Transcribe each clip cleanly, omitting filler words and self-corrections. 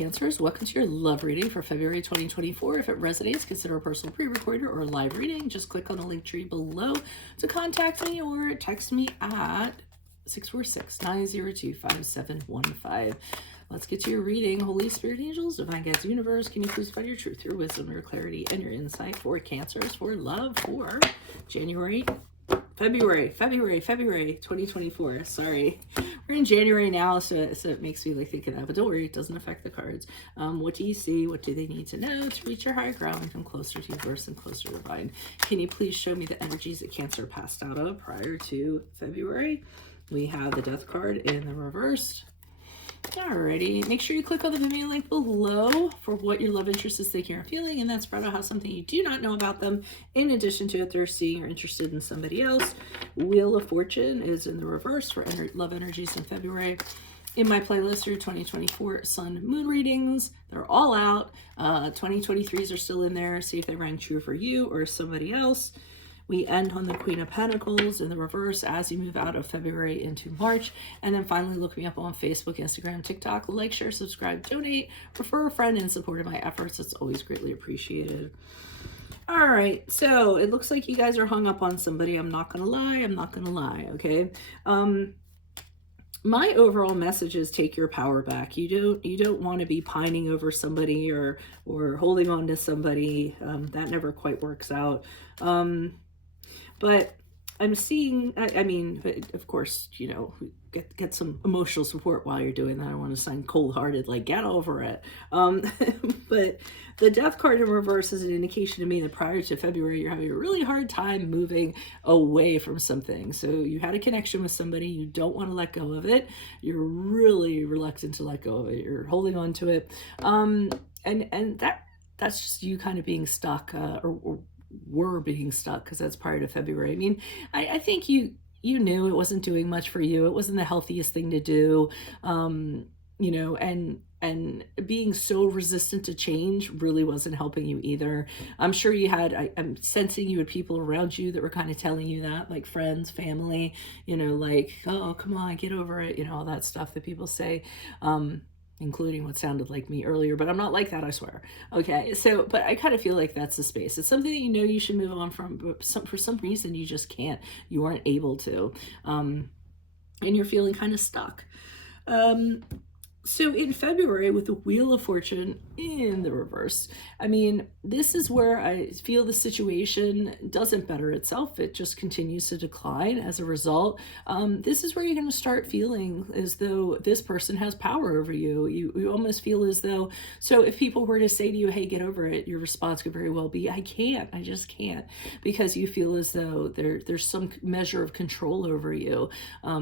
Cancers. Welcome to your love reading for February 2024. If it resonates, consider a personal pre-recorded or live reading. Just click on the link tree below to contact me or text me at 646-902-5715. Let's get to your reading. Holy Spirit, angels, divine guides, universe, can you please find your truth, your wisdom, your clarity, and your insight for Cancers, for love, for February 2024. Sorry, we're in January now, so it makes me like think of that, but don't worry, it doesn't affect the cards. What do you see? What do they need to know to reach your higher ground and come closer to universe and closer to divine? Can you please show me the energies that Cancer passed out of prior to February? We have the Death card in the reverse. Alrighty, make sure you click on the Vimeo link below for what your love interest is thinking or feeling, and that's spread out how something you do not know about them, in addition to if they're seeing or interested in somebody else. Wheel of Fortune is in the reverse for love energies in February. In my playlist are 2024 Sun Moon readings. They're all out. 2023s are still in there. See if they rang true for you or somebody else. We end on the Queen of Pentacles in the reverse as you move out of February into March. And then finally, look me up on Facebook, Instagram, TikTok. Like, share, subscribe, donate, refer a friend in support of my efforts. It's always greatly appreciated. All right, so it looks like you guys are hung up on somebody. I'm not gonna lie, okay? My overall message is take your power back. You don't want to be pining over somebody or holding on to somebody. That never quite works out. But I'm seeing, I mean, of course, you know, get some emotional support while you're doing that. I don't want to sound cold-hearted, like, get over it. But the Death card in reverse is an indication to me that prior to February, you're having a really hard time moving away from something. So you had a connection with somebody, you don't want to let go of it. You're really reluctant to let go of it. You're holding on to it. And that's just you kind of being stuck, or were being stuck, because that's prior to February. I mean, I think you knew it wasn't doing much for you. It wasn't the healthiest thing to do, you know, and being so resistant to change really wasn't helping you either. I'm sure you had, I'm sensing you had people around you that were kind of telling you that, like friends, family, you know, like, oh, come on, get over it, you know, all that stuff that people say, including what sounded like me earlier, but I'm not like that, I swear. Okay, so, but I kind of feel like that's the space. It's something that you know you should move on from, but for some reason you just can't. You aren't able to, and you're feeling kind of stuck. So in February, with the Wheel of Fortune in the reverse, I mean, this is where I feel the situation doesn't better itself. It just continues to decline as a result. This is where you're going to start feeling as though this person has power over you. You almost feel as though, so if people were to say to you, hey, get over it, your response could very well be, I can't, I just can't, because you feel as though there's some measure of control over you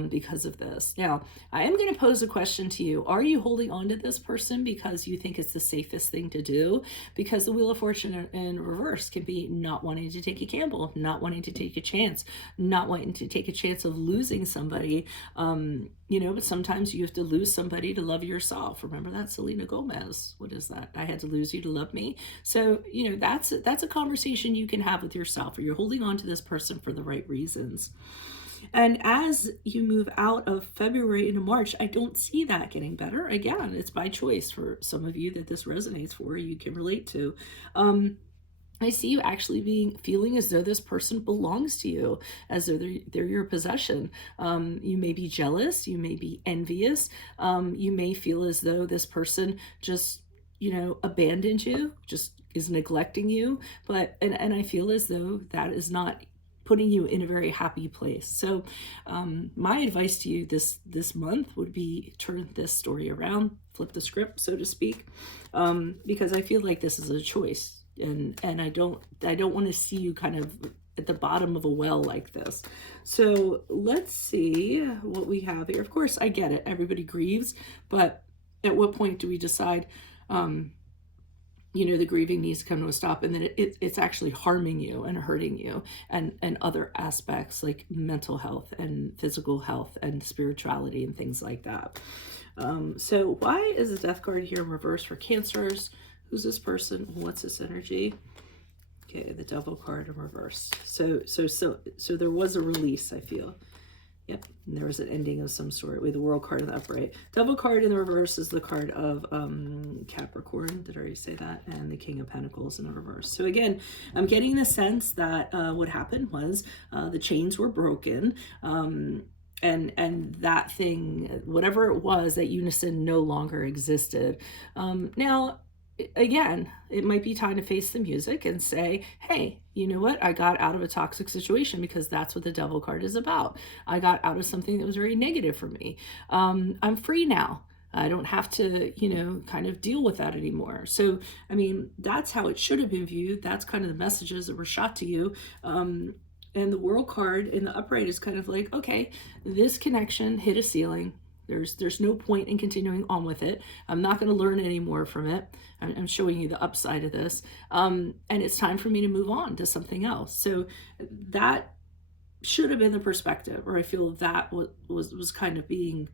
because of this. Now, I am going to pose a question to you. Are you holding on to this person because you think it's the safest thing to do? Because the Wheel of Fortune in reverse can be not wanting to take a gamble, not wanting to take a chance, not wanting to take a chance of losing somebody. You know, but sometimes you have to lose somebody to love yourself. Remember that, Selena Gomez? What is that? I had to lose you to love me. So, you know, that's a conversation you can have with yourself, or you're holding on to this person for the right reasons. And as you move out of February into March, I don't see that getting better. Again, it's by choice for some of you that this resonates for, you can relate to. I see you actually feeling as though this person belongs to you, as though they're your possession. You may be jealous, you may be envious, you may feel as though this person just, you know, abandoned you, just is neglecting you. But and I feel as though that is not putting you in a very happy place. So my advice to you this month would be turn this story around, flip the script, so to speak, because I feel like this is a choice, and I don't want to see you kind of at the bottom of a well like this. So let's see what we have here. Of course, I get it. Everybody grieves, but at what point do we decide, you know, the grieving needs to come to a stop, and then it's actually harming you and hurting you, and other aspects like mental health and physical health and spirituality and things like that. So why is the Death card here in reverse for Cancers? Who's this person? What's this energy? Okay, the Devil card in reverse. So there was a release, I feel. Yep, and there was an ending of some sort with the World card in the upright. Devil card in the reverse is the card of Capricorn. Did I already say that? And the King of Pentacles in the reverse. So again, I'm getting the sense that what happened was the chains were broken. And that thing, whatever it was, that unison no longer existed. Now, again, it might be time to face the music and say, hey, you know what? I got out of a toxic situation, because that's what the Devil card is about. I got out of something that was very negative for me. I'm free now. I don't have to, kind of deal with that anymore. So, I mean, that's how it should have been viewed. That's kind of the messages that were shot to you. And the World card in the upright is kind of like, okay, this connection hit a ceiling. There's no point in continuing on with it. I'm not going to learn any more from it. I'm showing you the upside of this. And it's time for me to move on to something else. So that should have been the perspective, or I feel that was kind of being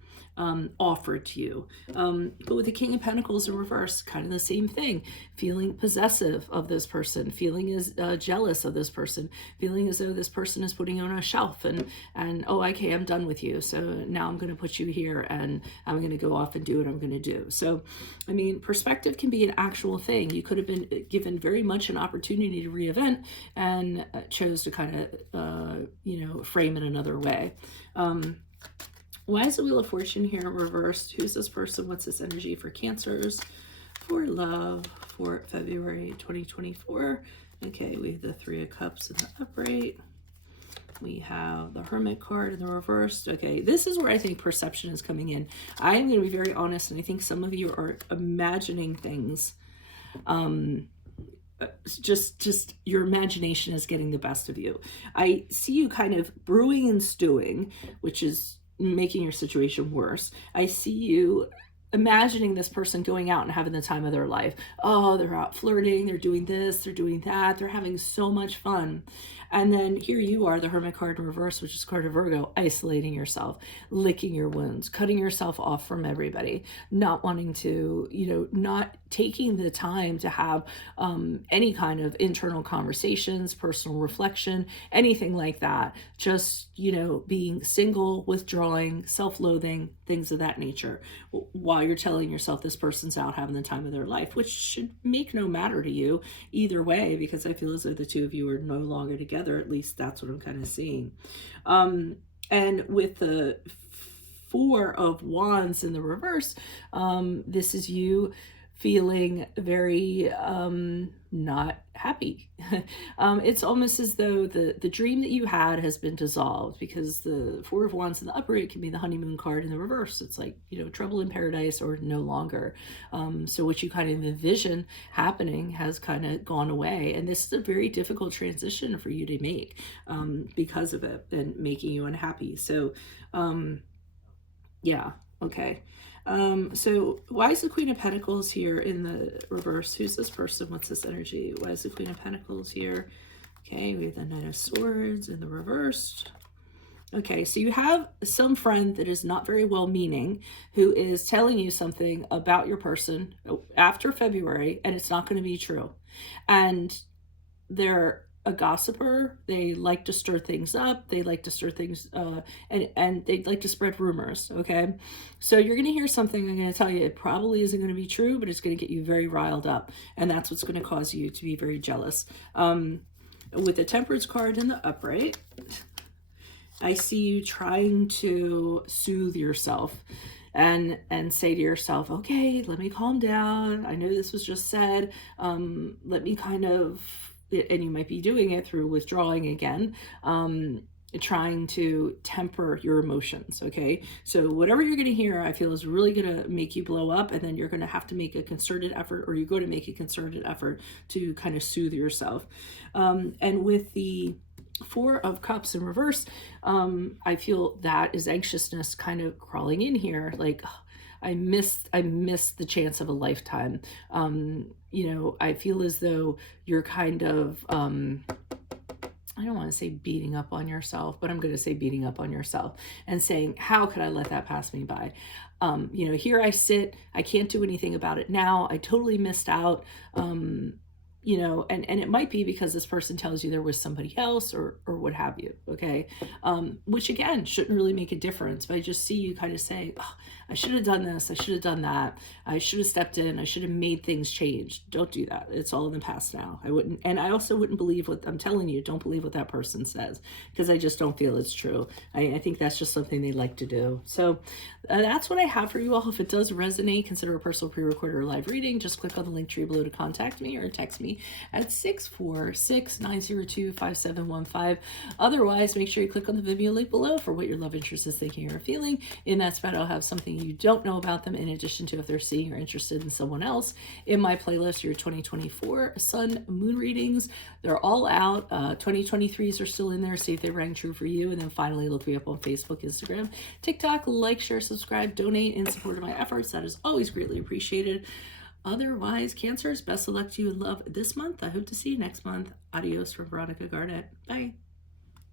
offered to you. But with the King of Pentacles in reverse, kind of the same thing. Feeling possessive of this person, feeling as jealous of this person, feeling as though this person is putting you on a shelf, and oh, okay, I'm done with you, so now I'm going to put you here, and I'm going to go off and do what I'm going to do. So, I mean, perspective can be an actual thing. You could have been given very much an opportunity to reinvent, and chose to kind of frame it another way. Why is the Wheel of Fortune here reversed? Who's this person? What's this energy for Cancers, for love, for February 2024? Okay, we have the Three of Cups in the upright. We have the Hermit card in the reverse. Okay, this is where I think perception is coming in. I am going to be very honest, and I think some of you are imagining things. Just your imagination is getting the best of you. I see you kind of brewing and stewing, which is making your situation worse. I see you imagining this person going out and having the time of their life. Oh, they're out flirting, they're doing this, they're doing that, they're having so much fun. And then here you are, the Hermit card in reverse, which is card of Virgo, isolating yourself, licking your wounds, cutting yourself off from everybody, not wanting to, not taking the time to have any kind of internal conversations, personal reflection, anything like that. Just, being single, withdrawing, self-loathing, things of that nature, while you're telling yourself this person's out having the time of their life, which should make no matter to you either way, because I feel as though the two of you are no longer together. At least that's what I'm kind of seeing. And with the Four of Wands in the reverse, this is you feeling very not happy. It's almost as though the dream that you had has been dissolved, because the Four of Wands in the upright can be the honeymoon card in the reverse. It's like, trouble in paradise or no longer. So what you kind of envision happening has kind of gone away. And this is a very difficult transition for you to make because of it, and making you unhappy. So yeah, okay. So why is the Queen of Pentacles here in the reverse? Who's this person? What's this energy? Why is the Queen of Pentacles here? Okay, we have the Knight of Swords in the reverse. Okay, so you have some friend that is not very well-meaning, who is telling you something about your person after February, and it's not going to be true. And they're a gossiper. They like to stir things up. They like to stir things, and they like to spread rumors, okay? So you're going to hear something, I'm going to tell you, it probably isn't going to be true, but it's going to get you very riled up, and that's what's going to cause you to be very jealous. With the Temperance card in the upright, I see you trying to soothe yourself and say to yourself, okay, let me calm down. I know this was just said. Let me kind of, and you might be doing it through withdrawing again, trying to temper your emotions, okay? So whatever you're going to hear, I feel is really going to make you blow up, and then you're going to have to make a concerted effort, or you're going to make a concerted effort to kind of soothe yourself. And with the Four of Cups in reverse, I feel that is anxiousness kind of crawling in here, like, I missed the chance of a lifetime. I feel as though you're kind of, I don't want to say beating up on yourself, but I'm going to say beating up on yourself and saying, how could I let that pass me by? Here I sit, I can't do anything about it now. I totally missed out. you know, and it might be because this person tells you there was somebody else or what have you, okay? Which again shouldn't really make a difference, but I just see you kind of say, oh, I should have done this, I should have done that, I should have stepped in, I should have made things change. Don't do that. It's all in the past now. I wouldn't, and I also wouldn't believe what I'm telling you. Don't believe what that person says, because I just don't feel it's true. I think that's just something they like to do. So that's what I have for you all. If it does resonate, consider a personal pre-recorded or live reading. Just click on the link tree below to contact me or text me at 646-902-5715. Otherwise, make sure you click on the Vimeo link below for what your love interest is thinking or feeling. In that spot, I'll have something you don't know about them, in addition to if they're seeing or interested in someone else. In my playlist, your 2024 Sun Moon readings, they're all out. 2023s are still in there. See if they rang true for you. And then finally, look me up on Facebook, Instagram, TikTok. Like, share, subscribe, donate in support of my efforts. That is always greatly appreciated. Otherwise, Cancers, best of luck to you in love this month. I hope to see you next month. Adios from Veronica Garnett. Bye.